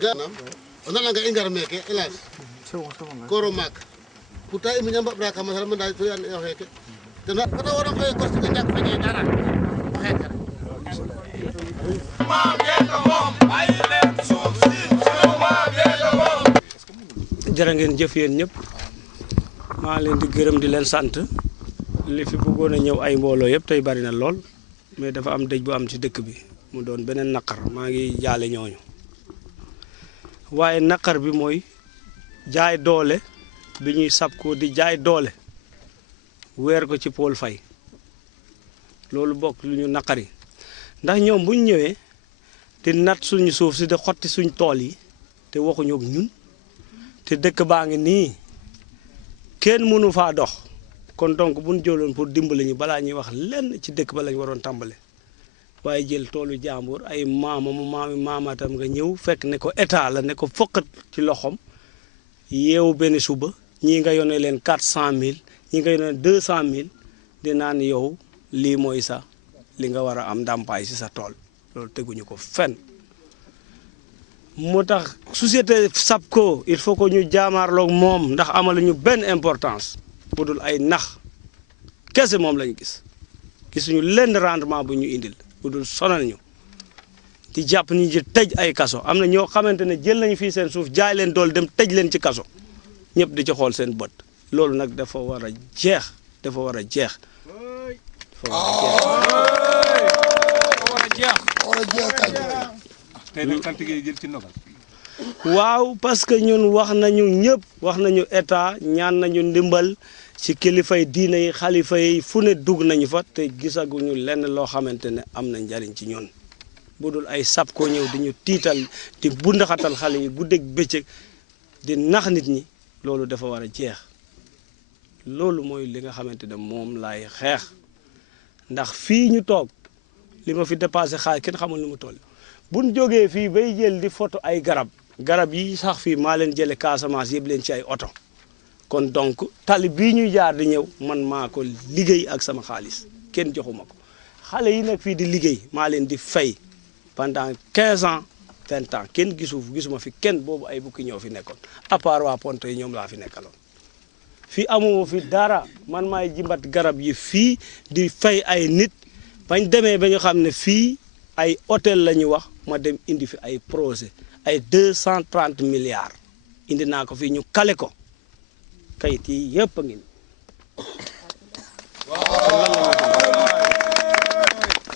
gana ona nga ingar meke elas koro mak puta imi nyamba bra kama sala manda to yan yo heke tena kata orang kay ko ci ndak fanye dara heke ma biento mom ay len suuf si ma biento mom jërë ngeen jëf yeen ñep ma leen di gërëm di leen sant li fi bëggoon a ñëw ay mbooloo yëpp tey bari na lool mais dafa am dëj bu am ci dëkk bi mu doon beneen naqar maa ngi jaale ñooñu waaye naqar bi mooy jaay doole bi ñuy SAPCO di jaay doole weer ko ci Paul Faye loolu bokk lu ñu naqari ndax ñoom buñ ñëwee di nat suñu suuf si di xotti suñ tool yi te waxuñu ak ñun te dëkk baa ngi nii kenn mënu faa dox kon donc bu ñu jëloon pour dimbali ñu balaa ñuy wax lenn ci dëkk ba lañ waroon tàmbale waaye jël toolu jàmbur ay maamatam nga ñëw fekk ne ko état la ne ko fokkat ci loxom yeewu benn suba ñii nga yónnee leen 400 000 ñii nga yónnee 200 000 di naan yow lii mooy sa li nga war a am ndàmpaay si sa tool loolu teguñu ko fenn moo tax société SAPCO il faut que ñu jaamaarloog moom ndax amaluñu benn importance bu dul ay nax kese moom lañu gisuñu lenn rendement bu ñu indil bu dul sonal ñu di jàpp ñu ci tëj ay kaso am na ñoo xamante ne jël nañu fii seen suuf jaay leen dool dem tëj leen ci kaso ñëpp di ci xool seen bët loolu nag dafa war a jeex dafa war a jeex. waaw parce que ñun wax nañu ñëpp wax nañu état ñaan nañu ndimbal ci kilifay diine yi xalifa yi fu ne dugg nañu fa te gisaguñu lenn loo xamante ne am na njariñ ci ñun bu dul ay SAPCO ñëw di ñu tiital di bundaxatal xale yi guddeeg bëccëg di nax nit ñi loolu dafa war a jeex loolu mooy li nga xamante ne moom laay xeex ndax fii ñu toog li ma fi dépassé xaay kenn xamul ni mu toll buñ jógee fii bay jël di photo ay garab yi sax fii maa leen jële Casamance yëpp leen ci ay oto kon donc tali bii ñuy jaar di ñëw man maa ko liggéey ak sama xaalis kenn joxuma ko xale yi nag fii di liggéey maa leen di fay pendant 15 ans 20 ans kenn gisuma fi kenn boobu ay bukki ñoo fi nekkoon à part waa Ponto yi ñoom laa fi nekkaloon fii amuma fi dara man maay jimbat garab yi fii di fay ay nit bañ demee ba ñu xam ne fii ay hôtel la ñu wax ma dem indi fi ay projet ay 230 milliards indi naa ko fii ñu kale ko kayit yi yëpp a ngi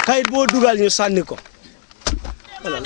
kayit boo dugal ñu sànni ko voilà